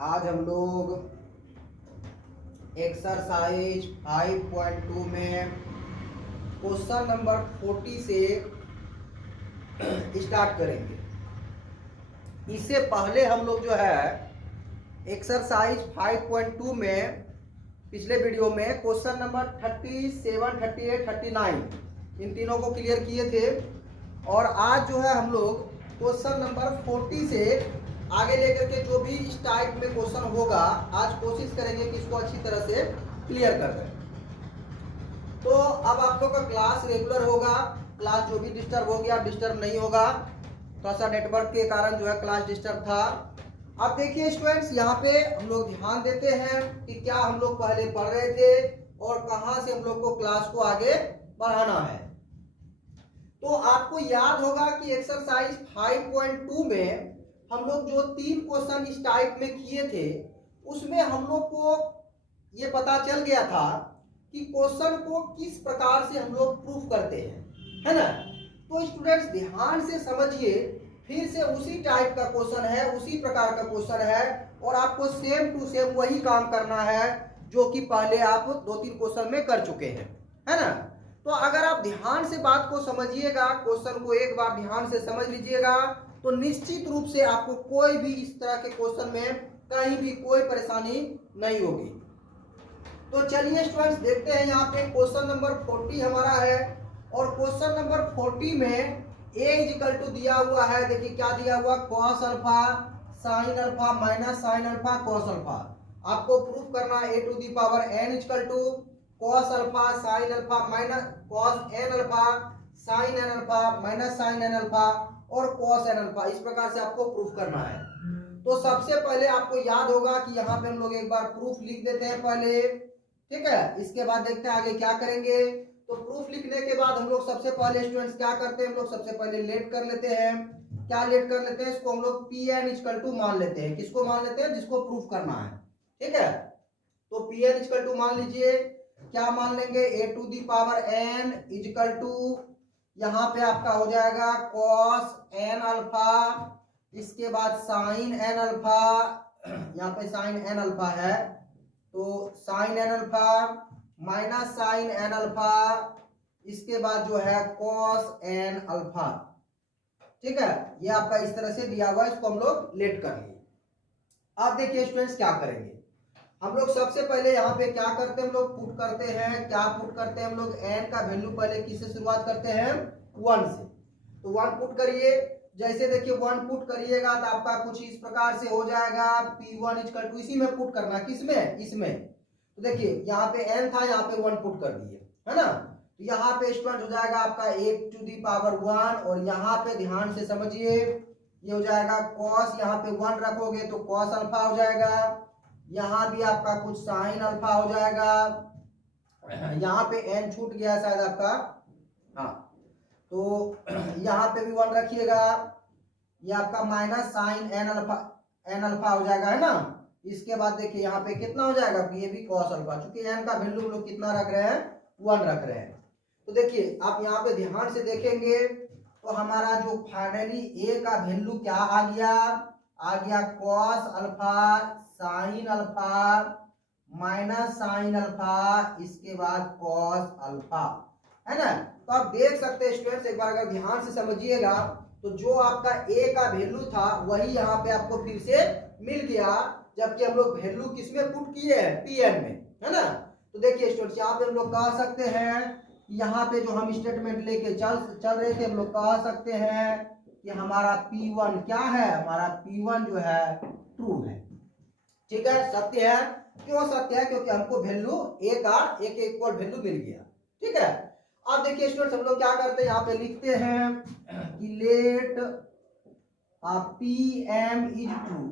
आज हम लोग एक्सरसाइज 5.2 में क्वेश्चन नंबर 40 से स्टार्ट करेंगे। इससे पहले हम लोग जो है एक्सरसाइज 5.2 में पिछले वीडियो में क्वेश्चन नंबर 37, 38, 39 इन तीनों को क्लियर किए थे। और आज जो है हम लोग क्वेश्चन नंबर 40 से आगे लेकर के जो भी इस टाइप में क्वेश्चन होगा आज कोशिश करेंगे कि इसको अच्छी तरह से क्लियर कर दें। तो अब आप लोग का क्लास रेगुलर होगा, क्लास जो भी डिस्टर्ब हो गया डिस्टर्ब नहीं होगा। थोड़ा सा नेटवर्क के कारण जो है क्लास डिस्टर्ब था। अब देखिए स्टूडेंट्स, यहाँ पे हम लोग ध्यान देते हैं कि क्या हम लोग पहले पढ़ रहे थे और कहाँ से हम लोग को क्लास को आगे बढ़ाना है। तो आपको याद होगा कि एक्सरसाइज 5.2 में हम लोग जो 3 क्वेश्चन इस टाइप में किए थे उसमें हम लोग को ये पता चल गया था कि क्वेश्चन को किस प्रकार से हम लोग प्रूफ करते हैं, है ना। तो स्टूडेंट्स ध्यान से समझिए, फिर से उसी टाइप का क्वेश्चन है, उसी प्रकार का क्वेश्चन है और आपको सेम टू सेम वही काम करना है जो कि पहले आप 2-3 क्वेश्चन में कर चुके हैं, है ना। तो अगर आप ध्यान से बात को समझिएगा, क्वेश्चन को एक बार ध्यान से समझ लीजिएगा तो निश्चित रूप से आपको कोई भी इस तरह के क्वेश्चन में कहीं भी कोई परेशानी नहीं होगी। तो चलिए स्टूडेंट्स देखते हैं, यहाँ पे क्वेश्चन नंबर 40 हमारा है और क्वेश्चन नंबर 40 में a इक्वल टू दिया हुआ है। देखिए क्या दिया हुआ, cos alpha sin alpha minus sin alpha cos alpha. आपको प्रूफ करना है a to the power n equal to cos alpha sin alpha minus cos n alpha sin n alpha minus sin n alpha और cos n alpha. इस प्रकार से आपको proof करना है। तो सबसे पहले आपको याद होगा कि यहाँ पे हम लोग एक बार प्रूफ लिख देते हैं पहले, ठीक है। इसके बाद देखते हैं आगे क्या करेंगे। तो प्रूफ लिखने के बाद हम लोग सबसे पहले स्टूडेंट्स क्या करते हैं, हम लोग सबसे पहले लेट कर लेते हैं। क्या लेट कर लेते हैं, इसको हम लोग Pn इक्वल टू मान लेते हैं। किसको मान लेते हैं, जिसको प्रूफ करना है, ठीक है। तो Pn इक्वल टू मान लीजिए, क्या मान लेंगे, a to the power n equal to यहाँ पे आपका हो जाएगा cos n अल्फा, इसके बाद sin n अल्फा, यहाँ पे sin n अल्फा है तो sin n alpha minus sin n alpha, इसके बाद जो है cos n अल्फा, ठीक है। ये आपका इस तरह से दिया हुआ है, इसको हम लोग लेट कर लिए। अब देखिए स्टूडेंट्स क्या करेंगे, हम लोग सबसे पहले यहाँ पे क्या करते हैं, हम लोग पुट करते हैं। क्या पुट करते हैं हम लोग, n का वैल्यू पहले किससे शुरुआत करते हैं, 1 से। तो 1 पुट करिए। जैसे देखिए 1 पुट करिएगा तो आपका कुछ इस प्रकार से हो जाएगा P1 इक्वल टू, इसी में पुट करना, किसमें, इसमें। तो देखिए यहाँ पे n था, यहाँ पे 1 पुट कर दिए, है ना। तो यहाँ पे स्टूडेंट हो जाएगा आपका a टू दी पावर 1 और यहाँ पे ध्यान से समझिए ये हो जाएगा cos, यहाँ पे 1 रखोगे तो cos अल्फा हो जाएगा। यहाँ भी आपका कुछ sin अल्फा हो जाएगा। यहाँ पे n छूट गया शायद आपका, हाँ। तो यहाँ पे भी 1 रखिएगा, ये आपका माइनस sin n अल्फा हो जाएगा, है ना। इसके बाद देखिए यहाँ पे कितना हो जाएगा, ये भी cos अल्फा। चूंकि n का वैल्यू हम लोग कितना रख रहे हैं, 1 रख रहे हैं। तो देखिए आप यहाँ पे ध्यान से देखेंगे तो हमारा जो फाइनली a का वैल्यू क्या आ गया cos alpha sin alpha minus sin alpha, इसके बाद cos अल्फा, है ना। तो आप देख सकते हैं स्टूडेंट्स, एक बार अगर ध्यान से समझिएगा तो जो आपका a का वैल्यू था वही यहाँ पे आपको फिर से मिल गया, जबकि हम लोग वैल्यू किसमें पुट किए हैं, Pn में, है ना। तो देखिए स्टूडेंट्स यहाँ पे हम लोग कह सकते हैं, यहाँ पे जो हम स्टेटमेंट लेके चल रहे थे, हम लोग कह सकते हैं कि हमारा P1 क्या है, हमारा P1 जो है ट्रू है, ठीक है, सत्य है। क्यों सत्य है, क्योंकि हमको वैल्यू a का एक इक्वल वैल्यू मिल गया, ठीक है। अब देखिए स्टूडेंट्स हम लोग क्या करते हैं, यहाँ पे लिखते हैं कि लेट Pm इज ट्रू।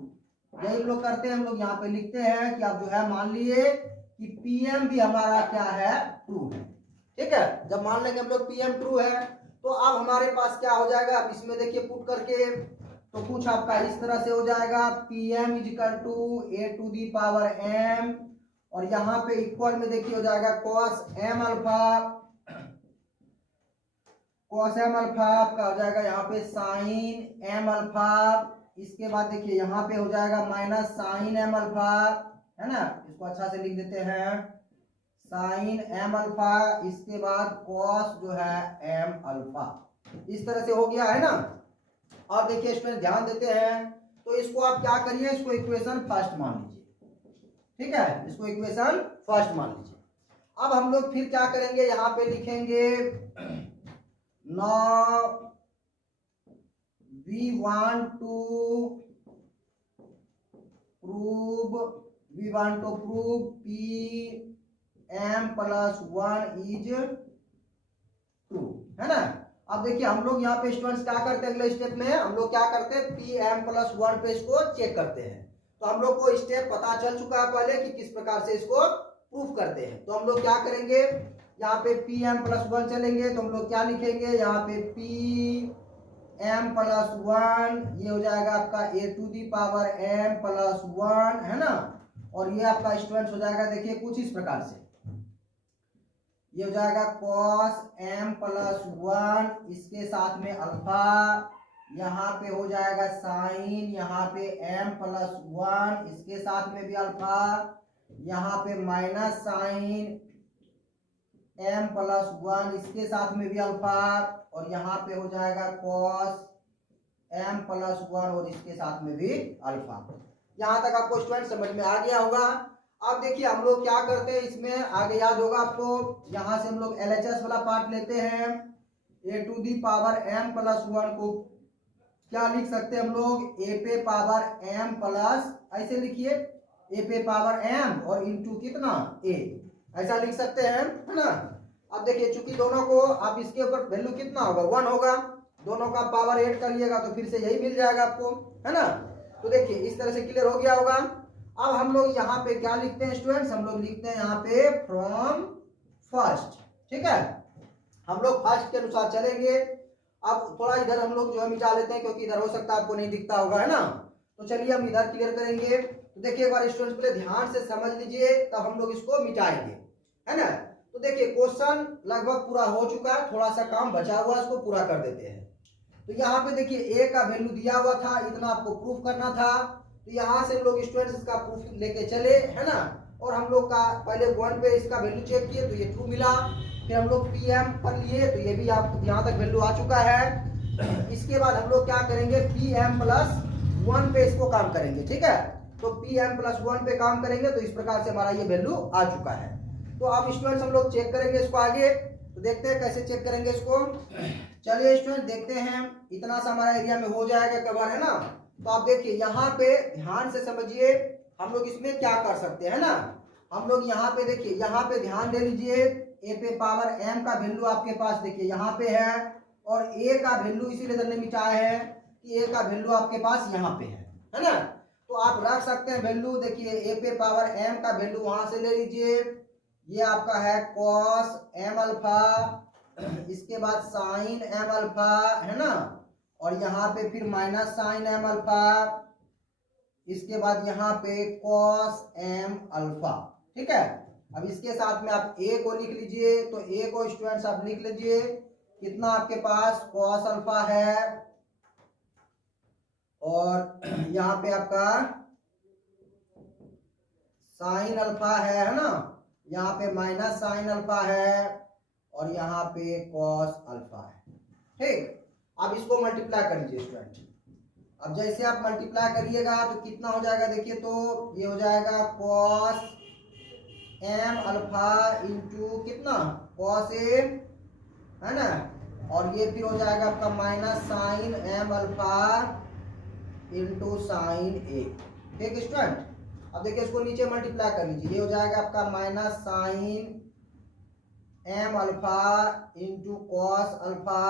यही हम लोग करते हैं, हम लोग यहाँ पे लिखते हैं कि आप जो है मान लिए कि Pm भी हमारा क्या है, ट्रू है, ठीक है। जब मान लेंगे हम लोग Pm ट्रू है तो अब हमारे पास क्या हो जाएगा, अब इसमें देखिए पुट करके तो कुछ आपका इस तरह से हो जाएगा Pm equal to a to the power m और यहाँ पे इक्वल में देखिए हो जाएगा cos m alpha, cos m alpha आपका हो जाएगा यहाँ पे sin m अल्फा, इसके बाद देखिए यहाँ पे हो जाएगा माइनस साइन एम अल्फा, है ना, इसको अच्छा से लिख देते हैं साइन एम अल्फा, इसके बाद कॉस जो है एम अल्फा। इस तरह से हो गया है ना। अब देखिए स्टूडेंट ध्यान देते हैं, तो इसको आप क्या करिए, इसको इक्वेशन फर्स्ट मान लीजिए, ठीक है, इसको इक्वेशन फर्स्ट मान लीजिए। अब हम लोग फिर क्या करेंगे, यहाँ पे लिखेंगे now we want to prove p m plus 1 is true, है ना। अब देखिए हम लोग यहाँ पे स्टूडेंट्स क्या करते हैं, अगले स्टेप में हम लोग क्या करते हैं, पी एम प्लस 1 पे इसको चेक करते हैं। तो हम लोग को स्टेप पता चल चुका है पहले कि किस प्रकार से इसको प्रूफ करते हैं। तो हम लोग क्या करेंगे, यहाँ पे पी एम प्लस 1 चलेंगे, तो हम लोग क्या लिखेंगे, यहाँ पे पी एम प्लस 1, ये हो जाएगा आपका A to the power M plus 1, है ना। और ये आपका स्टूडेंट्स हो जाएगा, देखिए कुछ इस प्रकार से, ये हो जाएगा कॉस एम प्लस 1, इसके साथ में अल्फा, यहाँ पे हो जाएगा साइन, यहाँ पे एम प्लस 1, इसके साथ में भी अल्फा, यहाँ पे माइनस साइन एम प्लस 1, इसके साथ में भी अल्फा, और यहाँ पे हो जाएगा कॉस एम प्लस 1 और इसके साथ में भी अल्फा। यहाँ तक आपको स्टूडेंट समझ में आ गया होगा। अब देखिए हम लोग क्या करते हैं, इसमें आगे याद होगा आपको, यहाँ से हम लोग LHS वाला पार्ट लेते हैं, A to the power M plus 1 को क्या लिख सकते हैं हम लोग, ए पे पावर एम प्लस, ऐसे लिखिए ए पे पावर एम और इंटू कितना ए, ऐसा लिख सकते हैं, है ना। अब देखिए चूंकि दोनों को आप इसके ऊपर वैल्यू कितना होगा 1 होगा, दोनों का पावर ऐड करिएगा तो फिर से यही मिल जाएगा आपको, है ना। तो देखिए इस तरह से क्लियर हो गया होगा। अब हम लोग यहाँ पे क्या लिखते हैं स्टूडेंट्स, हम लोग लिखते हैं यहाँ पे फ्रॉम फर्स्ट, ठीक है, हम लोग फर्स्ट के अनुसार चलेंगे। अब थोड़ा इधर हम लोग जो है मिटा लेते हैं, क्योंकि इधर हो सकता है आपको नहीं दिखता होगा, है ना। तो चलिए हम इधर क्लियर करेंगे। तो देखिए एक बार स्टूडेंट्स पहले ध्यान से समझ लीजिए, तब हम लोग इसको मिटाएंगे, है ना। तो देखिए क्वेश्चन लगभग पूरा हो चुका है, थोड़ा सा काम बचा हुआ है, इसको पूरा कर देते हैं। तो यहाँ पे देखिए ए का वैल्यू दिया हुआ था, इतना आपको प्रूफ करना था। तो यहाँ से हम लोग स्टूडेंट्स इसका प्रूफ लेके चले, है ना। और हम लोग का पहले 1 पे इसका वैल्यू चेक किए तो ये ट्रू मिला, फिर हम लोग पी एम पर लिए तो ये भी आप यहाँ तक वैल्यू आ चुका है। इसके बाद हम लोग क्या करेंगे, पी एम प्लस 1 पे इसको काम करेंगे, ठीक है। तो पी एम प्लस 1 पे काम करेंगे तो इस प्रकार से हमारा ये वैल्यू आ चुका है। तो अब स्टूडेंट्स हम लोग चेक करेंगे इसको आगे, तो देखते हैं कैसे चेक करेंगे इसको। चलिए स्टूडेंट देखते हैं, इतना सा हमारा एरिया में हो जाएगा कवर, है ना। तो आप देखिए यहाँ पे ध्यान से समझिए, हम लोग इसमें क्या कर सकते हैं, है ना। हम लोग यहाँ पे देखिए, यहाँ पे ध्यान दे लीजिए, ए पे पावर एम का वैल्यू आपके पास देखिए यहाँ पे है, और ए का वैल्यू इसीलिए हमने मिटाया है कि ए का वैल्यू आपके पास यहाँ पे है ना। तो आप रख सकते हैं वैल्यू, देखिए ए पे पावर एम का वैल्यू वहां से ले लीजिए, ये आपका है कॉस एम अल्फा, इसके बाद साइन एम अल्फा, है ना, और यहाँ पे फिर माइनस साइन एम अल्फा, इसके बाद यहाँ पे कॉस एम अल्फा, ठीक है। अब इसके साथ में आप ए को लिख लीजिए, तो ए को स्टूडेंट्स आप लिख लीजिए, कितना आपके पास कॉस अल्फा है, और यहाँ पे आपका साइन अल्फा है ना, यहाँ पे माइनस साइन अल्फा है, और यहाँ पे कॉस अल्फा है, ठीक। अब इसको मल्टीप्लाई कर लीजिए स्टूडेंट। अब जैसे आप मल्टीप्लाई करिएगा तो कितना हो जाएगा, देखिए तो ये हो जाएगा कॉस एम अल्फा इंटू कितना कॉस ए, है ना, और ये फिर हो जाएगा आपका minus sine M alpha into sine A, ठीक स्टूडेंट। अब देखिए इसको नीचे मल्टीप्लाई कर लीजिए, ये हो जाएगा आपका minus sine M alpha into cos alpha,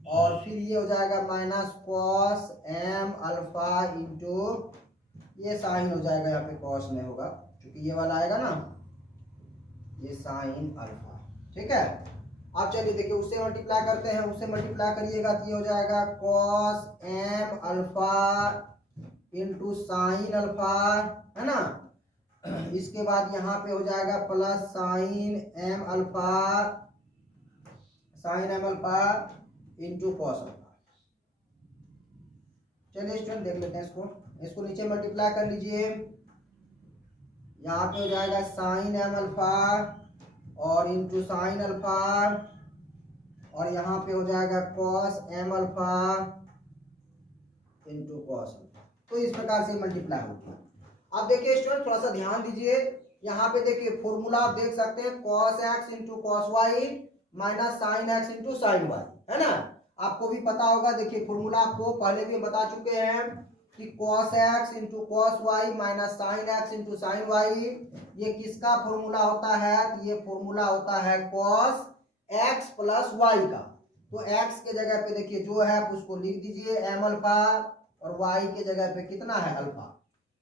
और फिर ये हो जाएगा minus cos M alpha into, ये साइन हो जाएगा, यहाँ पे कॉस नहीं होगा क्योंकि ये वाला आएगा ना, ये साइन अल्फा, ठीक है। अब चलिए देखिए उससे मल्टीप्लाई करते हैं, उससे मल्टीप्लाई करिएगा तो ये हो जाएगा cos M alpha into sine alpha, है ना। इसके बाद यहाँ पे हो जाएगा plus sine M alpha into cos alpha. चलिए स्टूडेंट देख लेते हैं इसको नीचे मल्टीप्लाई कर लीजिए। यहाँ पे हो जाएगा साइन एम अल्फा और इंटू साइन अल्फा, और यहाँ पे हो जाएगा cos M alpha into cos alpha. तो इस प्रकार से मल्टीप्लाई होगा। अब देखिए स्टूडेंट थोड़ा सा ध्यान दीजिए, यहाँ पे देखिए फॉर्मूला आप देख सकते हैं cos x into cos Y minus sine x into sine y, है ना। आपको भी पता होगा, देखिए फॉर्मूला आपको पहले भी बता चुके हैं कि cos x into cos Y minus sine x into sine y, ये किसका फॉर्मूला होता है? तो ये फॉर्मूला होता है कॉस एक्स प्लस वाई का। तो एक्स के जगह पे देखिए जो है आप उसको लिख दीजिए एम अल्फा, और वाई के जगह पे कितना है? अल्फा,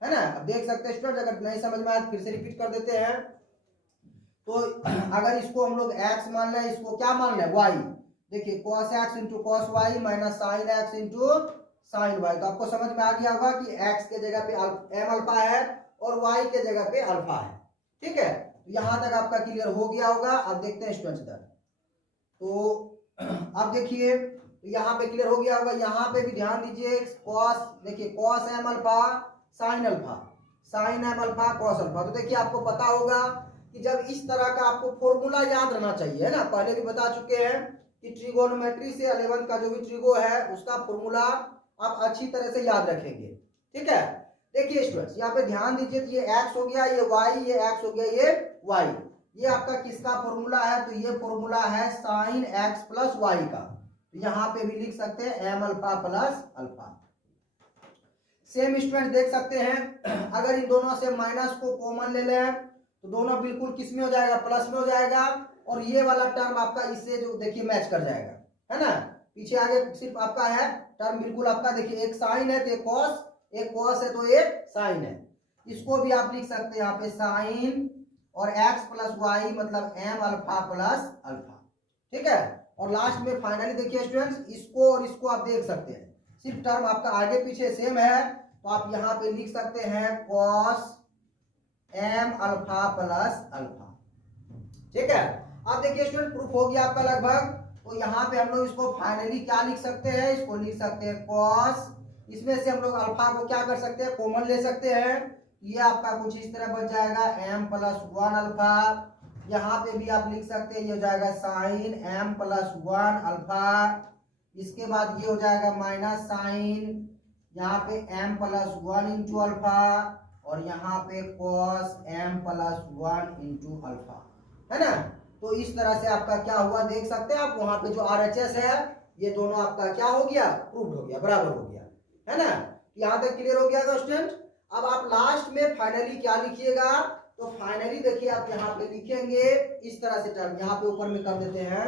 है ना। अब देख सकते हैं स्टूडेंट, अगर नहीं समझ में आया फिर से रिपीट कर देते हैं। तो अगर इसको हम लोग x मान रहे हैं, इसको क्या मान रहे हैं? y। देखिए cos x into cos Y minus sine x into sine Y. तो आपको समझ में आ गया होगा कि x के जगह पे m अल्फा है और y के जगह पे अल्फा है, ठीक है। तो यहां तक आपका क्लियर हो गया होगा। अब देखते हैं स्टूडेंट्स इधर, तो अब देखिए यहाँ पे क्लियर हो गया होगा। यहाँ पे भी ध्यान दीजिए, कॉस देखिए cos M alpha sine alpha, sine M alpha cos alpha. तो देखिए आपको पता होगा कि जब इस तरह का आपको फॉर्मूला याद रहना चाहिए, है ना। पहले भी बता चुके हैं कि ट्रिगोनोमेट्री से 11 का जो भी ट्रिगो है उसका फॉर्मूला आप अच्छी तरह से याद रखेंगे, ठीक है। देखिए स्टूडेंट्स यहाँ पे ध्यान दीजिए, ये x हो गया, ये y, ये x हो गया, ये y। ये आपका किसका फॉर्मूला है? तो ये फॉर्मूला है साइन x प्लस वाई का। तो यहाँ पे भी लिख सकते हैं m alpha plus alpha. Same student देख सकते हैं, अगर इन दोनों से माइनस को कॉमन ले लें तो दोनों बिल्कुल किस में हो जाएगा? प्लस में हो जाएगा, और ये वाला टर्म आपका इससे जो देखिए मैच कर जाएगा, है ना। पीछे आगे सिर्फ आपका है टर्म बिल्कुल आपका, देखिए एक साइन है तो एक कॉस है तो एक साइन है। इसको भी आप लिख सकते हैं यहाँ पे साइन और x प्लस वाई मतलब m अल्फा प्लस अल्फा, ठीक है। और लास्ट में फाइनली देखिए स्टूडेंट्स, इसको और इसको आप देख सकते हैं, सिर्फ टर्म आपका आगे पीछे सेम है, तो आप यहाँ पे लिख सकते हैं cos m alpha plus alpha, ठीक है। अब देखिए स्टूडेंट प्रूफ हो गया आपका लगभग। तो यहाँ पे हम लोग इसको फाइनली क्या लिख सकते हैं? इसको लिख सकते हैं cos, इसमें से हम लोग अल्फा को क्या कर सकते हैं? कॉमन ले सकते हैं। ये आपका कुछ इस तरह बच जाएगा m प्लस 1 अल्फा। यहाँ पे भी आप लिख सकते हैं, ये हो जाएगा साइन m प्लस 1 अल्फा। इसके बाद ये हो जाएगा माइनस साइन, यहाँ पे m प्लस 1 इंटू अल्फा, और यहाँ पे cos m plus 1 into alpha, है ना। तो इस तरह से आपका क्या हुआ देख सकते हैं आप, वहां पे जो RHS है ये दोनों आपका क्या हो गया? प्रूव्ड हो गया, बराबर हो गया, है ना। यहाँ तक क्लियर हो गया स्टूडेंट। अब आप लास्ट में फाइनली क्या लिखिएगा? तो फाइनली देखिए आप यहाँ पे लिखेंगे इस तरह से टर्म, यहाँ पे ऊपर में कर देते हैं।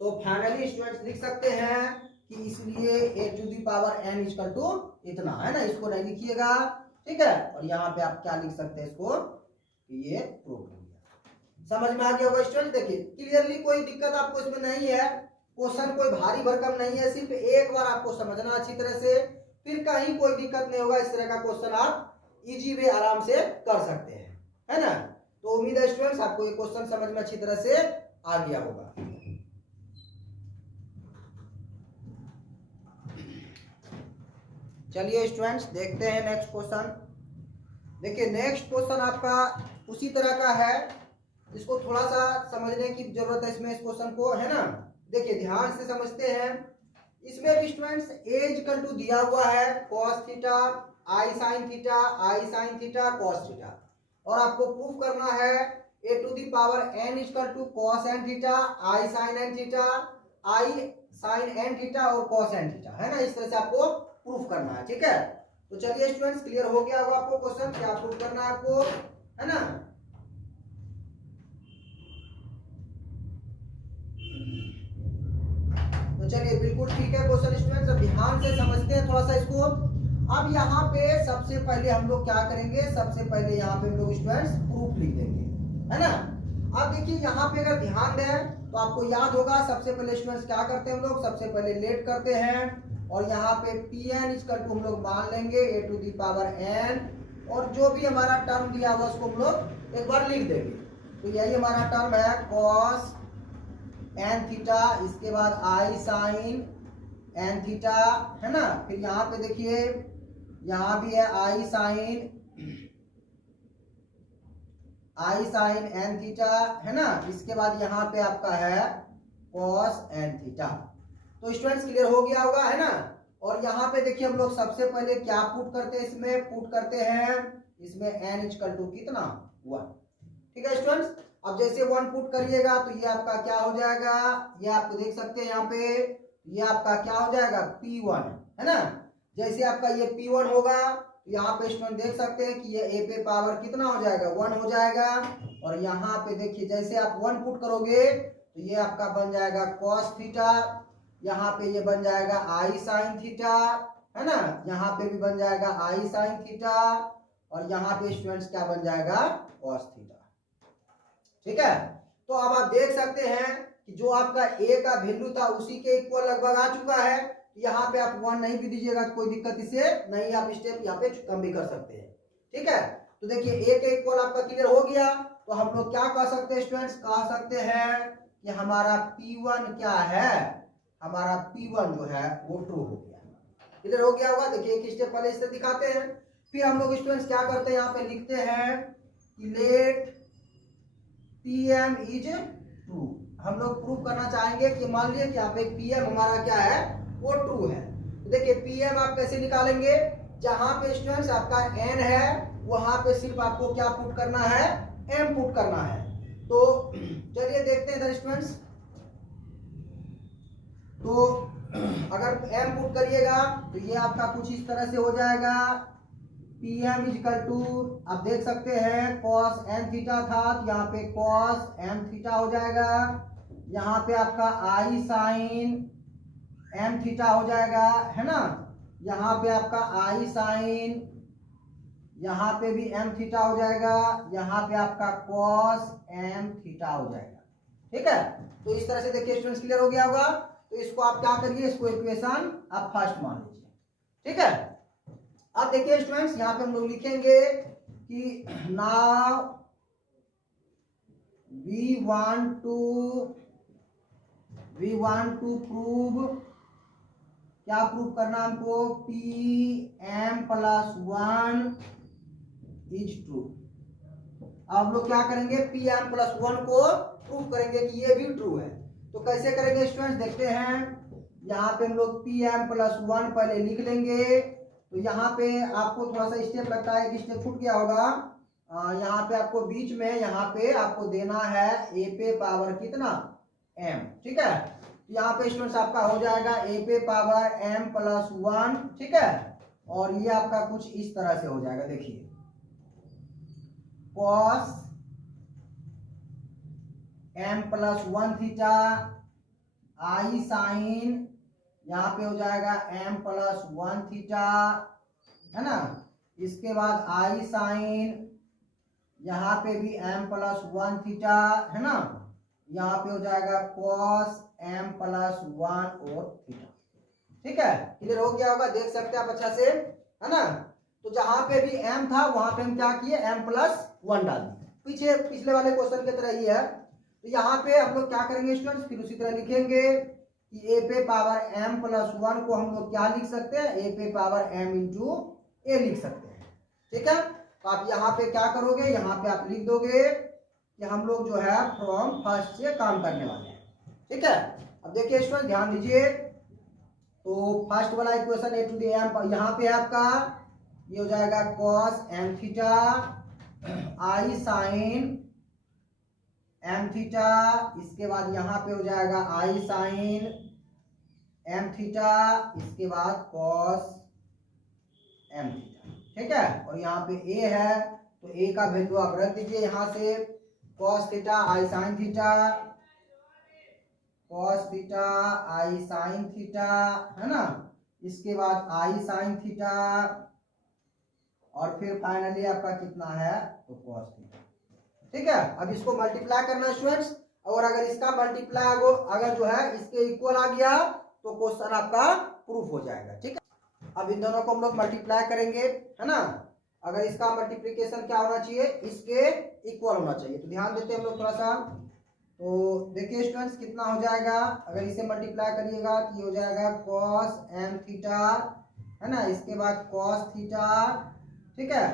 तो फाइनली स्टूडेंट्स लिख सकते हैं कि इसलिए a to the power n equal to इतना, है ना। इसको नहीं लिखिएगा, ठीक है। और यहाँ पे आप क्या लिख सकते हैं? इसको ये प्रूफ हो गया। समझ में आ गया होगा स्टूडेंट। देखिए क्लियरली कोई दिक्कत आपको इसमें नहीं है, क्वेश्चन कोई भारी भरकम नहीं है, सिर्फ एक बार आपको समझना अच्छी तरह से, फिर कहीं कोई दिक्कत नहीं होगा। इस तरह का क्वेश्चन आप इजी वे आराम से कर सकते हैं, है ना। तो उम्मीद है स्टूडेंट्स आपको ये क्वेश्चन समझ में अच्छी तरह से आ गया होगा। चलिए स्टूडेंट्स देखते हैं नेक्स्ट क्वेश्चन। देखिए नेक्स्ट क्वेश्चन आपका उसी तरह का है, इसको थोड़ा सा समझने की जरूरत है इसमें, इस क्वेश्चन को, है ना। देखिए ध्यान से समझते हैं। इसमें भी स्टूडेंट्स a इक्वल टू दिया हुआ है cos theta i sin theta cos theta, और आपको प्रूफ करना है a to the power n equal to cos n theta i sin n theta i sin n theta और cos n थीटा, है ना। इस तरह से आपको प्रूफ करना है, ठीक है। तो चलिए स्टूडेंट्स क्लियर हो गया होगा आपको क्वेश्चन क्या प्रूफ करना है आपको, है ना। तो चलिए बिल्कुल ठीक है क्वेश्चन स्टूडेंट्स, अब ध्यान से समझते हैं थोड़ा सा इसको। अब यहाँ पे सबसे पहले हम लोग क्या करेंगे? सबसे पहले यहाँ पे हम लोग स्टूडेंट्स प्रूफ लिख देंगे, है ना। अब देखिए यहाँ पे अगर ध्यान दें तो आपको याद होगा, सबसे पहले स्टूडेंट्स क्या करते हैं हम लोग? सबसे पहले लेट करते हैं, और यहाँ पे Pn इक्वल टू हम लोग मान लेंगे a to the power n, और जो भी हमारा टर्म दिया हुआ उसको हम लोग एक बार लिख देंगे। तो यही हमारा टर्म है cos n थीटा, इसके बाद i sin एन थीटा, है ना। फिर यहाँ पे देखिए यहाँ भी है आई साइन एन थीटा, है ना। इसके बाद यहाँ पे आपका है कॉस एन थीटा। तो स्टूडेंट्स क्लियर हो गया होगा, है ना। और यहाँ पे देखिए हम लोग सबसे पहले क्या पुट करते हैं, इसमें पुट करते हैं इसमें n इक्वल टू कितना 1। ठीक है स्टूडेंट्स, अब जैसे 1 पुट करिएगा तो ये आपका क्या हो जाएगा, ये आप देख सकते हैं यहाँ पे, ये आपका क्या हो जाएगा P1, है ना। जैसे आपका ये P1 होगा तो यहाँ पे स्टूडेंट देख सकते हैं कि ये a पे पावर कितना हो जाएगा 1 हो जाएगा। और यहाँ पे देखिए जैसे आप 1 पुट करोगे तो ये आपका बन जाएगा कॉस थीटा, यहाँ पे ये बन जाएगा आई साइन थीटा, है ना। यहाँ पे भी बन जाएगा आई साइन थीटा, और यहाँ पे स्टूडेंट्स क्या बन जाएगा कॉस थीटा। ठीक है, तो अब आप देख सकते हैं कि जो आपका a का वैल्यू था उसी के इक्वल लगभग आ चुका है। यहाँ पे आप 1 नहीं भी दीजिएगा तो कोई दिक्कत इससे नहीं, आप स्टेप यहाँ पे कम भी कर सकते हैं। ठीक है, तो देखिए a के इक्वल आपका क्लियर हो गया, तो हम लोग क्या कह सकते हैं स्टूडेंट्स, कह सकते हैं कि हमारा P1 क्या है, हमारा P1 जो है वो ट्रू हो गया। क्लियर हो गया होगा। देखिए एक स्टेप पहले इससे दिखाते हैं, फिर हम लोग स्टूडेंट्स क्या करते हैं, यहाँ पे लिखते हैं कि लेट Pm इज ट्रू। हम लोग प्रूव करना चाहेंगे कि मान लीजिए कि यहाँ पे Pm हमारा क्या है वो ट्रू है। तो देखिए Pm आप कैसे निकालेंगे, जहां पे स्टूडेंट्स आपका n है वहां पे सिर्फ आपको क्या पुट करना है, m पुट करना है। तो चलिए देखते हैं इधर स्टूडेंट्स, तो अगर m पुट करिएगा तो ये आपका कुछ इस तरह से हो जाएगा, Pm इक्वल टू आप देख सकते हैं cos n थीटा था तो यहाँ पे cos m थीटा हो जाएगा, यहाँ पे आपका i साइन m थीटा हो जाएगा, है ना। यहाँ पे आपका i साइन, यहाँ पे भी m थीटा हो जाएगा, यहाँ पे आपका cos m थीटा हो जाएगा। ठीक है, तो इस तरह से देखिए स्टूडेंट्स क्लियर हो गया होगा। तो इसको आप क्या करिए, इसको इक्वेशन आप फर्स्ट मान लीजिए। ठीक है, अब देखिए स्टूडेंट्स यहाँ पे हम लोग लिखेंगे कि now we want to prove, क्या प्रूव करना हमको, Pm प्लस 1 इज ट्रू। अब हम लोग क्या करेंगे, Pm प्लस 1 को प्रूव करेंगे कि ये भी ट्रू है। तो कैसे करेंगे स्टूडेंट्स, देखते हैं। यहाँ पे हम लोग Pm प्लस 1 पहले लिख लेंगे। तो यहाँ पे आपको थोड़ा सा स्टेप लगता है कि स्टेप छूट गया होगा, यहाँ पे आपको बीच में यहाँ पे आपको देना है a पे पावर कितना m। ठीक है, यहाँ पे स्टूडेंट्स आपका हो जाएगा a पे पावर m प्लस 1। ठीक है, और ये आपका कुछ इस तरह से हो जाएगा, देखिए cos m plus 1 theta i sine, यहाँ पे हो जाएगा m प्लस 1 थीटा, है ना। इसके बाद i साइन, यहाँ पे भी m प्लस 1 थीटा, है ना। यहाँ पे हो जाएगा cos m प्लस 1 और थीटा। ठीक है, क्लियर हो गया होगा, देख सकते हैं आप अच्छा से, है ना। तो जहां पे भी m था वहां पे हम क्या किए, m प्लस 1 डाल दिए, पिछले वाले क्वेश्चन की तरह ही है। तो यहाँ पे हम लोग क्या करेंगे स्टूडेंट्स, फिर उसी तरह लिखेंगे कि a पे पावर m प्लस 1 को हम लोग क्या लिख सकते हैं, a पे पावर m इंटू a लिख सकते हैं। ठीक है, तो आप यहाँ पे क्या करोगे, यहाँ पे आप लिख दोगे कि हम लोग जो है फ्रॉम फर्स्ट से काम करने वाले हैं। ठीक है, अब देखिए स्टूडेंट ध्यान दीजिए, तो फर्स्ट वाला equation a to the m यहाँ पे आपका ये हो जाएगा cos m theta i sine m theta, इसके बाद यहाँ पे हो जाएगा i साइन m थीटा, इसके बाद cos m थीटा। ठीक है, और यहाँ पे a है तो a का वैल्यू आप रख दीजिए यहाँ से, cos theta i sine theta, cos theta i sine theta, है ना। इसके बाद i साइन थीटा, और फिर फाइनली आपका कितना है तो cos थीटा। ठीक है, अब इसको मल्टीप्लाई करना स्टूडेंट्स, और अगर इसका मल्टीप्लाई अगर जो है इसके इक्वल आ गया तो क्वेश्चन आपका प्रूफ हो जाएगा। ठीक है, अब इन दोनों को हम लोग मल्टीप्लाई करेंगे, है ना। अगर इसका मल्टीप्लिकेशन क्या होना चाहिए, इसके इक्वल होना चाहिए। तो ध्यान देते हैं हम लोग थोड़ा सा, तो देखिए स्टूडेंट्स कितना हो जाएगा, अगर इसे मल्टीप्लाई करिएगा तो ये हो जाएगा कॉस एम थीटा, है ना, इसके बाद कॉस थीटा, ठीक है,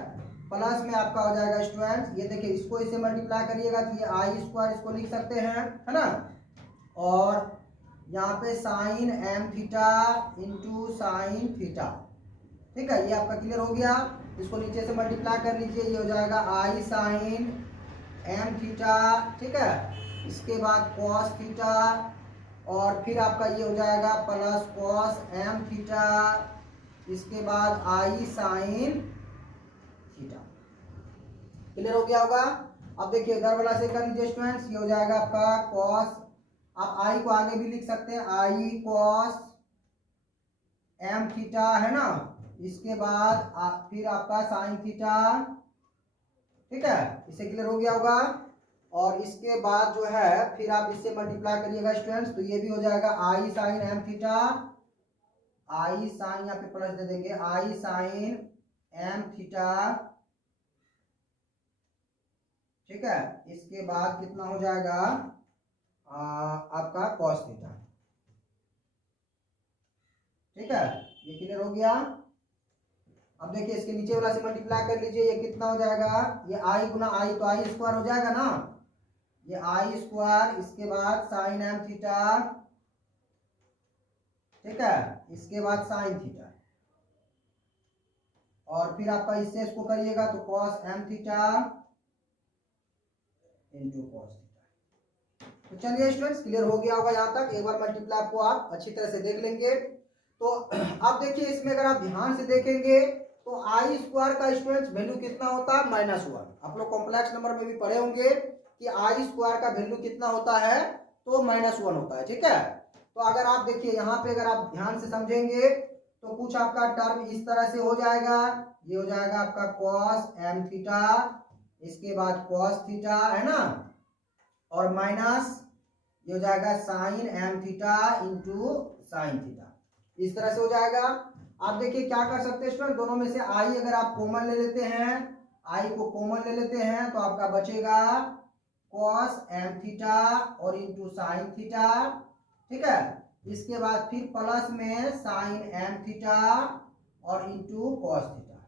प्लस में आपका हो जाएगा स्टूडेंट्स, ये देखिए इसको इसे मल्टीप्लाई करिएगा तो ये आई स्क्वायर इसको लिख सकते हैं, है ना, और यहाँ पे sine M theta into sine theta, ठीक है, ये आपका क्लियर हो गया। इसको नीचे से मल्टीप्लाई कर लीजिए, ये हो जाएगा आई साइन एम थीटा, ठीक है, इसके बाद कॉस थीटा, और फिर आपका ये हो जाएगा प्लस कॉस एम थीटा, इसके बाद आई साइन थीटा। क्लियर हो गया होगा। अब देखिए इधर वाला से कर लीजिए स्टूडेंट्स, ये हो जाएगा आपका कॉस, आप आई को आगे भी लिख सकते हैं, आई कॉस एम थीटा, है ना, इसके बाद फिर आपका साइन थीटा, ठीक है, इसे क्लियर हो गया होगा। और इसके बाद जो है फिर आप इससे मल्टीप्लाई करिएगा स्टूडेंट्स, तो ये भी हो जाएगा आई साइन एम थीटा, आई साइन यहाँ पे प्लस दे देंगे, आई साइन एम थीटा, ठीक है, इसके बाद कितना हो जाएगा आपका कॉस थीटा, ठीक है, ये क्लियर हो गया। अब देखिए इसके नीचे वाला से मल्टीप्लाई कर लीजिए, ये कितना हो जाएगा, ये आई गुना आई तो आई स्क्वायर हो जाएगा ना, ये आई स्क्वायर, इसके बाद साइन एम थीटा, ठीक है, इसके बाद साइन थीटा, और फिर आपका इससे इसको करिएगा तो cos M theta into cos theta. तो चलिए स्टूडेंट्स क्लियर हो गया होगा यहाँ तक, एक बार मल्टीप्लाई को आप अच्छी तरह से देख लेंगे। तो अब देखिए इसमें अगर आप ध्यान से देखेंगे तो आई स्क्वायर का स्टूडेंट्स वैल्यू कितना होता है, -1। आप लोग कॉम्प्लेक्स नंबर में भी पढ़े होंगे कि आई स्क्वायर का वैल्यू कितना होता है, तो -1 होता है, ठीक है। तो अगर आप देखिए यहाँ पे अगर आप ध्यान से समझेंगे तो कुछ आपका टर्म इस तरह से हो जाएगा, ये हो जाएगा आपका कॉस एम थीटा, इसके बाद कॉस थीटा, है ना, और माइनस ये हो जाएगा sine M theta into sine theta, इस तरह से हो जाएगा। आप देखिए क्या कर सकते हैं स्टूडेंट, दोनों में से आई अगर आप कॉमन ले लेते हैं, आई को कॉमन ले लेते हैं तो आपका बचेगा कॉस एम थीटा और इंटू साइन थीटा, ठीक है, इसके बाद फिर प्लस में साइन एम थीटा और इंटू कॉस थीटा,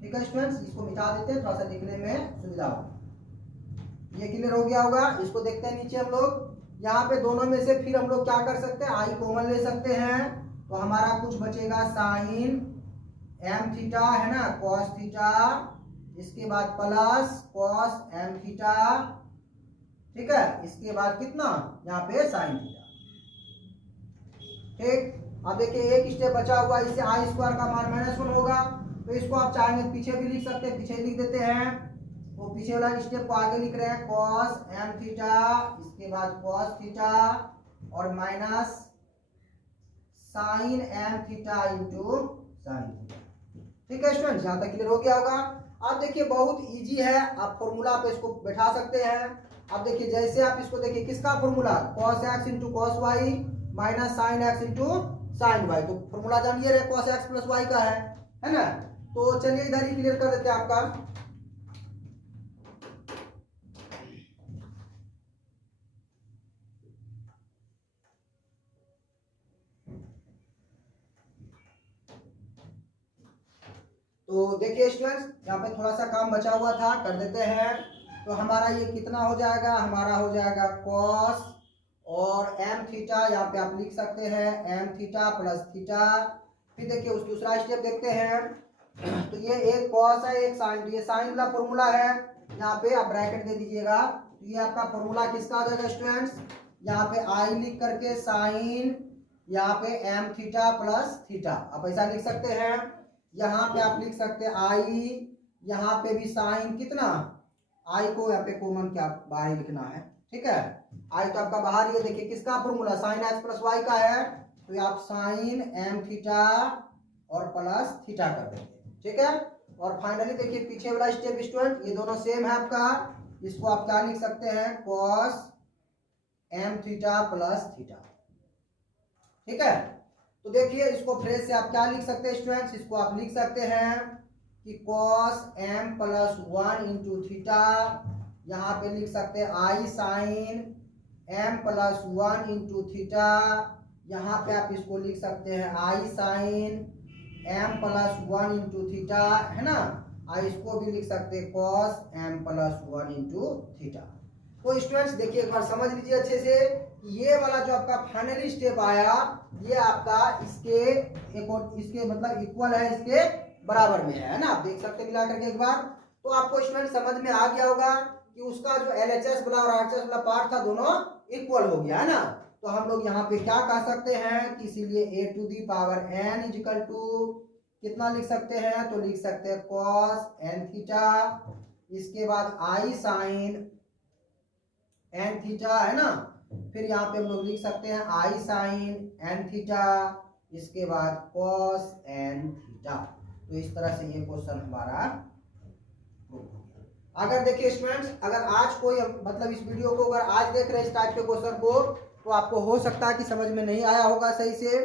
ठीक है स्टूडेंट्स। इसको मिटा देते हैं, थोड़ा सा लिखने में सुविधा होगा। ये क्लियर हो गया होगा। इसको देखते हैं नीचे हम लोग, यहाँ पे दोनों में से फिर हम लोग क्या कर सकते हैं, आई कॉमन ले सकते हैं, तो हमारा कुछ बचेगा साइन एम थीटा, है ना, कॉस थीटा, इसके बाद प्लस कॉस एम थीटा, ठीक है, इसके बाद कितना यहाँ पे साइन थीटा, ठीक। अब देखिए एक स्टेप बचा हुआ, इससे आई स्क्वायर का मान -1 होगा, तो इसको आप चाहेंगे पीछे भी लिख सकते हैं, पीछे लिख देते हैं, तो पीछे वाला स्टेप को आगे लिख रहे हैं, कॉस एम थीटा, इसके बाद कॉस थीटा और minus sine M theta into sine theta, ठीक है स्टूडेंट, यहाँ तक क्लियर हो गया होगा। अब देखिए बहुत इजी है, आप फॉर्मूला पे इसको बैठा सकते हैं। अब देखिए जैसे आप इसको देखिए किसका formula, cos x into cos Y minus sine x into sine Y, तो फॉर्मूला जानिए रहे कॉस एक्स प्लस वाई का है ना। तो चलिए इधर ही क्लियर कर देते हैं आपका। तो देखिए स्टूडेंट्स यहाँ पे थोड़ा सा काम बचा हुआ था, कर देते हैं। तो हमारा ये कितना हो जाएगा, हमारा हो जाएगा कॉस और एम थीटा, यहाँ पे आप लिख सकते हैं एम थीटा प्लस थीटा। फिर देखिए उस दूसरा स्टेप देखते हैं, तो ये एक कॉस है एक साइन, ये साइन वाला फॉर्मूला है, यहाँ पे आप ब्रैकेट दे दीजिएगा, तो ये आपका फॉर्मूला किसका आ जाएगा स्टूडेंट्स, यहाँ पे आई लिख करके साइन, यहाँ पे एम थीटा प्लस थीटा, आप ऐसा लिख सकते हैं। यहाँ पे आप लिख सकते हैं आई, यहाँ पे भी साइन, कितना आई को यहाँ पे कॉमन क्या बाहर लिखना है, ठीक है, आई तो आपका बाहर, ये देखिए किसका formula sine X plus Y का है, तो आप साइन एम थीटा और प्लस थीटा कर देंगे, ठीक है। और फाइनली देखिए पीछे वाला स्टेप स्टूडेंट, ये दोनों सेम है आपका, इसको आप क्या लिख सकते हैं, cos M theta plus theta, ठीक है। तो देखिए इसको फ्रेश से आप क्या लिख सकते हैं स्टूडेंट्स, इसको आप लिख सकते हैं कि cos M plus 1 into theta, यहाँ पे लिख सकते हैं I sine m plus 1 into theta. यहाँ पे आप इसको लिख सकते हैं I sine m plus 1 into theta, है ना। इसको भी लिख सकते हैं cos m plus 1 into theta. तो स्टूडेंट्स देखिए एक बार समझ लीजिए अच्छे से, ये वाला जो आपका फाइनली स्टेप आया ये आपका इसके मतलब इक्वल है, इसके बराबर में है ना। आप देख सकते हैं मिला करके एक बार। तो आपको स्टूडेंट समझ में आ गया होगा कि उसका जो LHS वाला और RHS वाला पार्ट था दोनों इक्वल हो गया, है ना। तो हम लोग यहाँ पे क्या कह सकते हैं कि इसीलिए a to the power n equal to कितना लिख सकते हैं, तो लिख सकते हैं cos n थीटा, इसके बाद आई साइन n थीटा, है ना। फिर यहाँ पे हम लोग लिख सकते हैं आई साइन n थीटा, इसके बाद cos n थीटा। तो इस तरह से ये क्वेश्चन हमारा। अगर देखिए स्टूडेंट्स, अगर आज कोई मतलब इस वीडियो को अगर आज देख रहे हैं इस टाइप के क्वेश्चन को, तो आपको हो सकता है कि समझ में नहीं आया होगा सही से।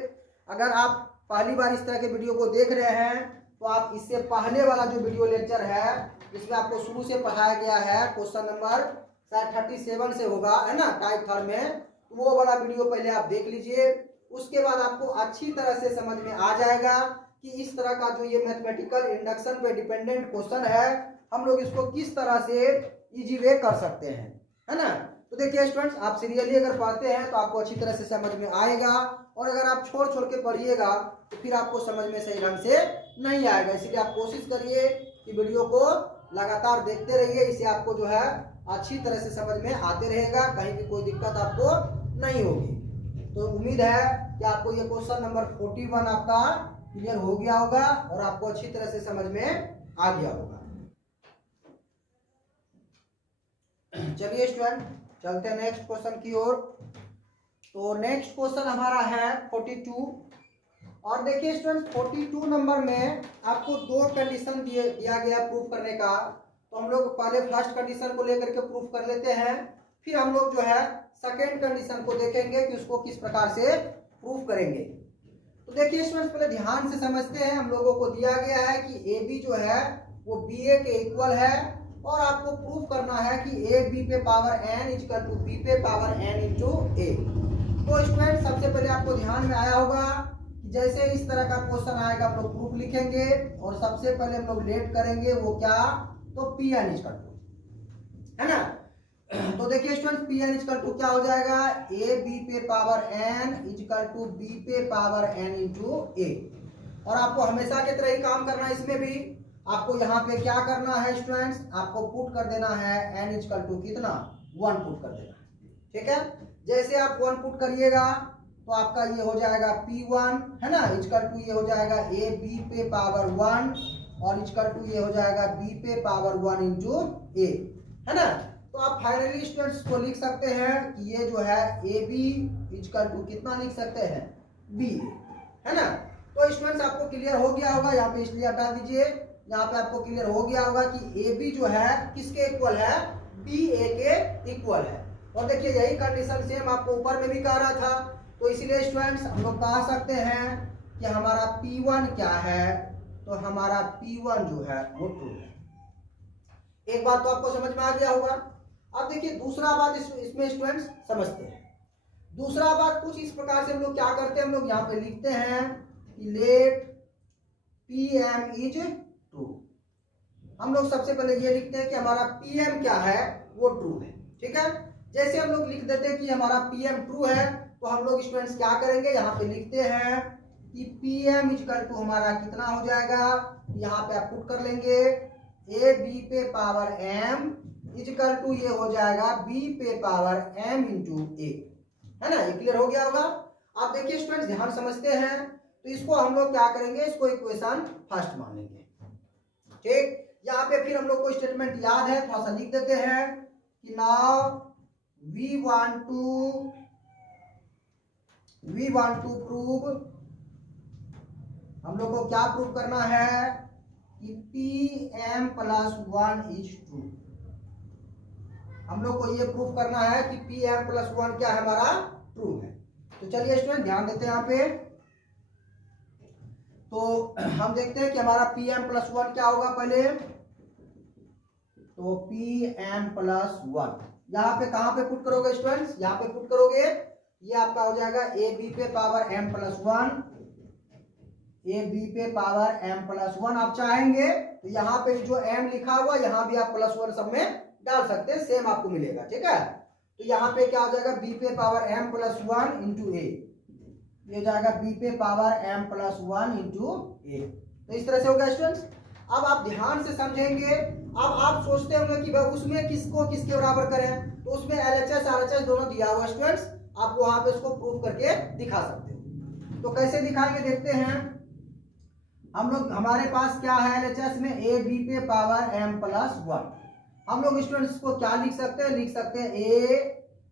अगर आप पहली बार इस तरह के वीडियो को देख रहे हैं तो आप इससे पहले वाला जो वीडियो लेक्चर है जिसमें आपको शुरू से पढ़ाया गया है, क्वेश्चन नंबर शायद 37 से होगा, है ना, टाइप 3 में, तो वो वाला वीडियो पहले आप देख लीजिए। उसके बाद आपको अच्छी तरह से समझ में आ जाएगा कि इस तरह का जो ये मैथमेटिकल इंडक्शन पे डिपेंडेंट क्वेश्चन है हम लोग इसको किस तरह से इजी वे कर सकते हैं, है ना। तो देखिए स्टूडेंट्स, आप सीरियसली अगर पढ़ते हैं तो आपको अच्छी तरह से समझ में आएगा, और अगर आप छोड़ छोड़ के पढ़िएगा तो फिर आपको समझ में सही ढंग से नहीं आएगा। इसलिए आप कोशिश करिए कि वीडियो को लगातार देखते रहिए, इससे आपको जो है अच्छी तरह से समझ में आते रहेगा, कहीं भी कोई दिक्कत आपको नहीं होगी। तो उम्मीद है कि आपको ये क्वेश्चन नंबर 41 आपका क्लियर हो गया होगा और आपको अच्छी तरह से समझ में आ गया होगा। चलिए स्टूडेंट, चलते हैं नेक्स्ट क्वेश्चन की ओर। तो नेक्स्ट क्वेश्चन हमारा है 42। और देखिए स्टूडेंट, 42 नंबर में आपको दो कंडीशन दिया गया प्रूफ करने का। तो हम लोग पहले फर्स्ट कंडीशन को लेकर के प्रूफ कर लेते हैं, फिर हम लोग जो है सेकेंड कंडीशन को देखेंगे कि उसको किस प्रकार से प्रूफ करेंगे। तो देखिए स्टूडेंट्स, पहले ध्यान से समझते हैं। हम लोगों को दिया गया है कि AB जो है वो BA के इक्वल है, और आपको प्रूफ करना है कि AB पे power n equal to B पे पावर n इंटू A। तो स्टूडेंट सबसे पहले आपको ध्यान में आया होगा कि जैसे इस तरह का क्वेश्चन आएगा हम लोग प्रूफ लिखेंगे, और सबसे पहले हम लोग लेट करेंगे वो क्या, तो Pn इक्वल टू, है ना। तो देखिए स्टूडेंट, Pn इक्वल टू क्या हो जाएगा, AB पे power n equal to B पे पावर n इंटू A। और आपको हमेशा की तरह ही काम करना है, इसमें भी आपको यहाँ पे क्या करना है स्टूडेंट्स, आपको पुट कर देना है n इक्वल टू कितना, 1 पुट कर देना है, ठीक है। जैसे आप 1 पुट करिएगा तो आपका ये हो जाएगा P1, है ना, इक्वल टू ये हो जाएगा AB पे पावर 1, और इक्वल टू ये हो जाएगा B पे पावर 1 इंटू A, है ना। तो आप फाइनली स्टूडेंट्स को लिख सकते हैं कि ये जो है AB इक्वल टू कितना लिख सकते हैं, B, है ना। तो स्टूडेंट्स आपको क्लियर हो गया होगा, यहाँ पे इसलिए हटा दीजिए। यहाँ पे आपको क्लियर हो गया होगा कि AB जो है किसके इक्वल है, BA के इक्वल है। और देखिए यही कंडीशन सेम आपको ऊपर में भी कह रहा था। तो इसीलिए स्टूडेंट्स हम लोग कह सकते हैं कि हमारा P1 क्या है, तो हमारा P1 जो है वो ट्रू है। एक बात तो आपको समझ में आ गया होगा। अब देखिए दूसरा बात इसमें स्टूडेंट्स समझते हैं। दूसरा बात कुछ इस प्रकार से हम लोग क्या करते हैं, हम लोग यहाँ पे लिखते हैं कि लेट PM इज ट्रू। हम लोग सबसे पहले ये लिखते हैं कि हमारा PM क्या है, वो ट्रू है, ठीक है। जैसे हम लोग लिख देते हैं कि हमारा PM ट्रू है, तो हम लोग स्टूडेंट्स क्या करेंगे, यहाँ पे लिखते हैं कि PM इक्वल टू हमारा कितना हो जाएगा, यहाँ पे आप पुट कर लेंगे AB पे पावर M इक्वल टू ये हो जाएगा B पे पावर M इंटू A, है ना। ये क्लियर हो गया होगा। आप देखिए स्टूडेंट्स ध्यान समझते हैं, तो इसको हम लोग क्या करेंगे, इसको इक्वेशन फर्स्ट मान लेंगे, ठीक। यहाँ पे फिर हम लोग को स्टेटमेंट याद है, थोड़ा सा लिख देते हैं कि now we want to prove, हम लोग को क्या प्रूव करना है कि PM प्लस 1 इज ट्रू। हम लोग को ये प्रूफ करना है कि PM प्लस 1 क्या है, हमारा ट्रू है। तो चलिए स्टूडेंट ध्यान देते हैं यहाँ पे। तो हम देखते हैं कि हमारा PM प्लस 1 क्या होगा। पहले तो पी एम प्लस वन यहाँ पे कहां पे पुट करोगे स्टूडेंट्स, यहाँ पे पुट करोगे, ये आपका हो जाएगा ए बी पे power M plus one, A B पे पावर एम प्लस वन। आप चाहेंगे तो यहाँ पे जो एम लिखा हुआ यहाँ भी आप प्लस वन सब में डाल सकते हैं, सेम आपको मिलेगा। ठीक है, तो यहाँ पे क्या हो जाएगा बी पे power M plus one into A, ये जाएगा बी पे power M plus one into A. तो इस तरह से होगा स्टूडेंट्स। अब आप ध्यान से समझेंगे। अब आप सोचते होंगे कि भाई उसमें किसको किसके बराबर करें, तो उसमें एलएचएस आरएचएस दोनों दिया हुआ स्टूडेंट्स, आप वहां पे इसको प्रूव करके दिखा सकते हो। तो कैसे दिखाएंगे देखते हैं हम लोग। हमारे पास क्या है एलएचएस में, ए बी पे पावर एम प्लस वन। हम लोग स्टूडेंट्स को क्या लिख सकते हैं, लिख सकते हैं ए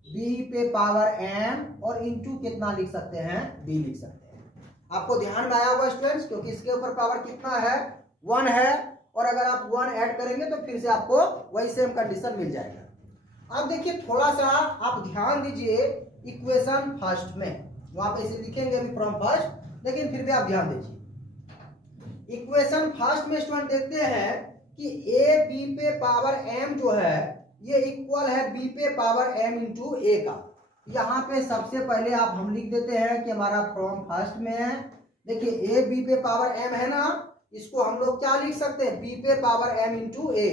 बी पे पावर एम और इंटू कितना लिख सकते हैं, बी लिख सकते हैं। आपको ध्यान में आया होगा स्टूडेंट्स, क्योंकि इसके ऊपर पावर कितना है, वन है, और अगर आप वन ऐड करेंगे तो फिर से आपको वही सेम कंडीशन मिल जाएगा। अब देखिए थोड़ा सा आप ध्यान दीजिए इक्वेशन फर्स्ट में, वहां पे इसे लिखेंगे अभी फ्रॉम फर्स्ट, लेकिन फिर भी आप ध्यान दीजिए इक्वेशन फर्स्ट में स्टूडेंट देखते हैं कि ए बी पे पावर एम जो है ये इक्वल है बी पे पावर एम इंटू ए का। यहाँ पे सबसे पहले आप हम लिख देते हैं कि हमारा फ्रॉम फर्स्ट में है। देखिए ए बी पे पावर एम है ना, इसको हम लोग क्या लिख सकते हैं, बी पे पावर एम इंटू ए।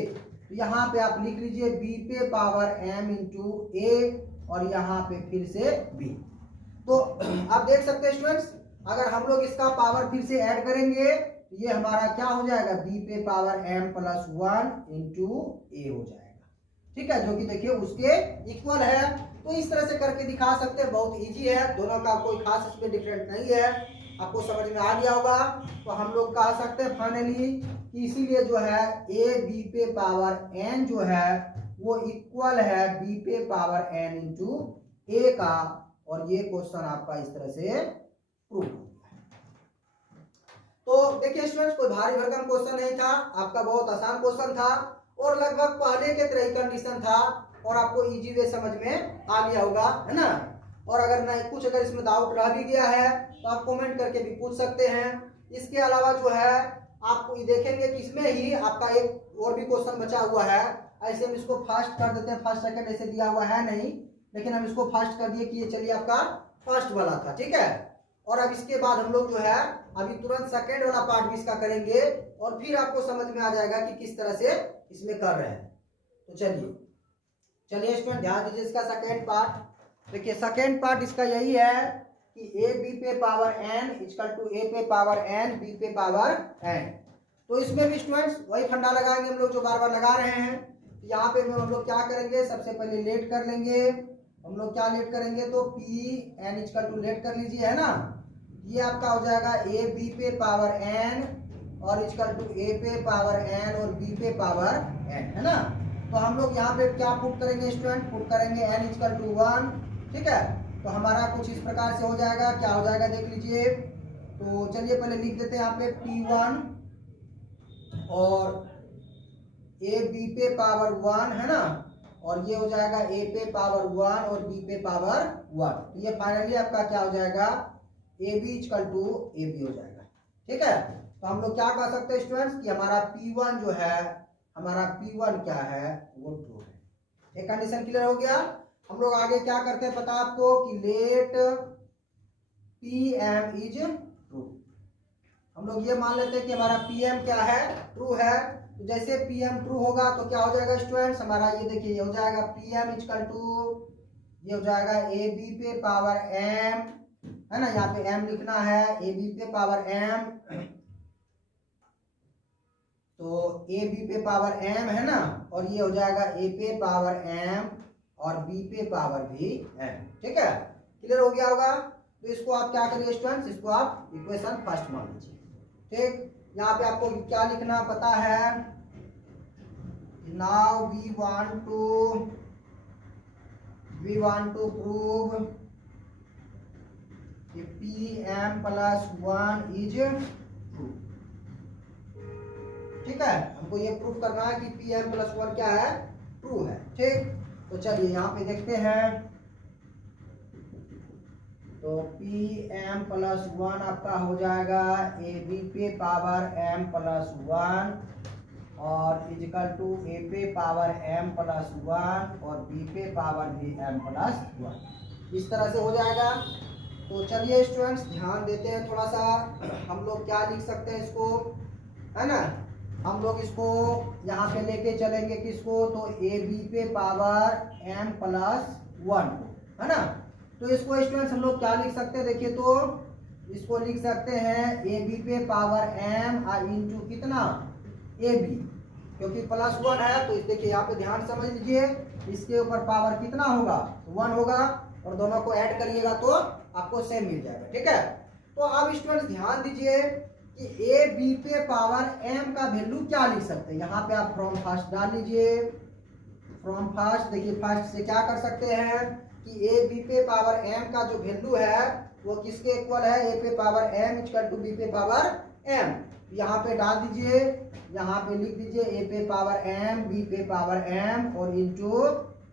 यहाँ पे आप लिख लीजिए बी पे पावर एम इंटू ए और यहाँ पे फिर से बी। तो आप देख सकते हैं स्टूडेंट्स, अगर हम लोग इसका पावर फिर से ऐड करेंगे ये हमारा क्या हो जाएगा, बी पे power M plus one into A हो जाएगा। ठीक है, जो कि देखिए उसके इक्वल है। तो इस तरह से करके दिखा सकते हैं, बहुत इजी है, दोनों का कोई खास इसमें डिफरेंट नहीं है, आपको समझ में आ गया होगा। तो हम लोग कह सकते हैं फाइनली कि इसीलिए जो है ए बी पे पावर एन जो है वो इक्वल है बी पे पावर एन इंटू ए का, और ये क्वेश्चन आपका इस तरह से प्रूव हो गया। तो देखिए स्टूडेंट्स, कोई भारी भरकम क्वेश्चन नहीं था, आपका बहुत आसान क्वेश्चन था और लगभग पहले के तरह ही कंडीशन था, और आपको इजी वे समझ में आ गया होगा, है ना। और अगर नहीं कुछ अगर इसमें डाउट रह भी गया है तो आप कमेंट करके भी पूछ सकते हैं। इसके अलावा जो है आपको ये देखेंगे कि इसमें ही आपका एक और भी क्वेश्चन बचा हुआ है। ऐसे हम इसको फास्ट कर देते हैं, फर्स्ट सेकंड ऐसे दिया हुआ है नहीं, लेकिन हम इसको फास्ट कर दिए कि ये चलिए आपका फर्स्ट वाला था। ठीक है, और अब इसके बाद हम लोग जो है अभी तुरंत सेकंड वाला पार्ट भी इसका करेंगे, और फिर आपको समझ में आ जाएगा कि किस तरह से इसमें कर रहे हैं। तो चलिए स्टूडेंट ध्यान दीजिए इसका सेकंड पार्ट। देखिए सेकंड पार्ट इसका यही है कि ए बी पे power N equal to A पे पावर एन बी पे पावर एन। तो इसमें भी स्टूडेंट्स वही फंडा लगाएंगे हम लोग जो बार बार लगा रहे हैं। यहाँ पे हम लोग क्या करेंगे, सबसे पहले लेट कर लेंगे। हम लोग क्या लेट करेंगे, तो P N equal to let कर लीजिए, है ना। ये आपका हो जाएगा ए बी पे पावर एन और इक्वल टू ए पे पावर एन और बी पे पावर एन, है ना। तो हम लोग यहाँ पे क्या पुट करेंगे स्टूडेंट, पुट करेंगे एन इक्वल टू वन। ठीक है, तो हमारा कुछ इस प्रकार से हो जाएगा, क्या हो जाएगा देख लीजिए। तो चलिए पहले लिख देते हैं यहाँ पे P1 और ए बी पे पावर वन, है ना, और ये हो जाएगा ए पे पावर वन और बी पे पावर वन। तो ये फाइनली आपका क्या हो जाएगा, A B equal to A B हो जाएगा। ठीक है, तो हम लोग क्या कह सकते हैं स्टूडेंट्स कि हमारा P1 जो है, हमारा P1 क्या है, वो ट्रू है। एक कंडीशन क्लियर हो गया। हम लोग आगे क्या करते हैं पता आपको कि लेट PM इज ट्रू। हम लोग ये मान लेते हैं कि हमारा PM क्या है, ट्रू है। तो जैसे PM ट्रू होगा तो क्या हो जाएगा स्टूडेंट्स, हमारा ये देखिए ये हो जाएगा PM इक्वल टू, ये हो जाएगा ए बी पे पावर M, है ना, यहाँ पे M लिखना है, ए बी पे पावर M, तो ए बी पे पावर M है ना, और ये हो जाएगा ए पे पावर M और बी पे पावर भी M। ठीक है, क्लियर हो गया होगा। तो इसको आप क्या करिए स्टूडेंट्स, इसको आप इक्वेशन फर्स्ट मान लीजिए। ठीक, यहाँ पे आपको क्या लिखना पता है, now we want to prove कि PM plus one is true. ठीक है, हमको ये प्रूव करना है कि PM प्लस वन क्या है, ट्रू है। ठीक, तो चलिए यहाँ पे देखते हैं। तो PM प्लस वन आपका हो जाएगा ए बी पे पावर M प्लस वन और इजिकल टू ए पे पावर m प्लस 1 और b पे पावर भी m प्लस 1। इस तरह से हो जाएगा। तो चलिए स्टूडेंट्स ध्यान देते हैं थोड़ा सा, हम लोग क्या लिख सकते हैं इसको, है ना। हम लोग इसको यहाँ पे लेके चलेंगे किसको, तो ए बी पे पावर m प्लस 1 को, है ना। तो इसको स्टूडेंट्स हम लोग क्या लिख सकते हैं, देखिए तो इसको लिख सकते हैं ए बी पे पावर m इंटू कितना ए बी, क्योंकि प्लस 1 है तो देखिए यहाँ पे ध्यान समझ लीजिए, इसके ऊपर पावर कितना होगा 1 होगा, और दोनों को ऐड करिएगा तो आपको सेम मिल जाएगा, ठीक है। तो अब स्टूडेंट्स ध्यान दीजिए कि ए बी पे पावर m का वैल्यू क्या लिख सकते हैं, यहाँ पे आप फ्रॉम फर्स्ट डाल लीजिए। फ्रॉम फर्स्ट देखिए, फर्स्ट से क्या कर सकते हैं कि ए बी पे पावर m का जो वैल्यू है वो किसके इक्वल है, ए पे power m equal to B पे पावर m। यहाँ पे डाल दीजिए, यहाँ पे लिख दीजिए ए पे पावर m बी पे पावर m और इंटू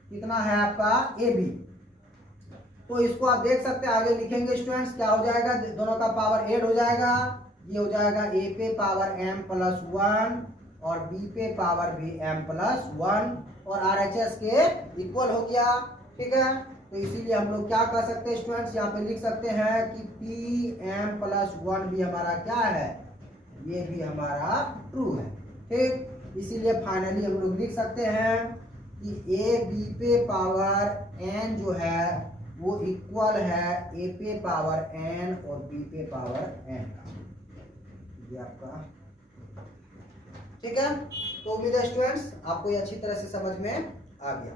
कितना है आपका ए बी। तो इसको आप देख सकते हैं, आगे लिखेंगे स्टूडेंट्स क्या हो जाएगा, दोनों का पावर ऐड हो जाएगा, ये हो जाएगा ए पे पावर m प्लस 1 और b पे पावर भी m प्लस 1 और RHS के इक्वल हो गया, ठीक है। तो इसीलिए हम लोग क्या कर सकते हैं स्टूडेंट्स, यहाँ पे लिख सकते हैं कि pm प्लस 1 भी हमारा क्या है, ये भी हमारा ट्रू है, ठीक। इसीलिए फाइनली हम लोग लिख सकते हैं कि ए बी पे पावर n जो है वो इक्वल है ए पे पावर n और b पे पावर n का, ये आपका, ठीक है। तो उम्मीद है स्टूडेंट्स आपको ये अच्छी तरह से समझ में आ गया।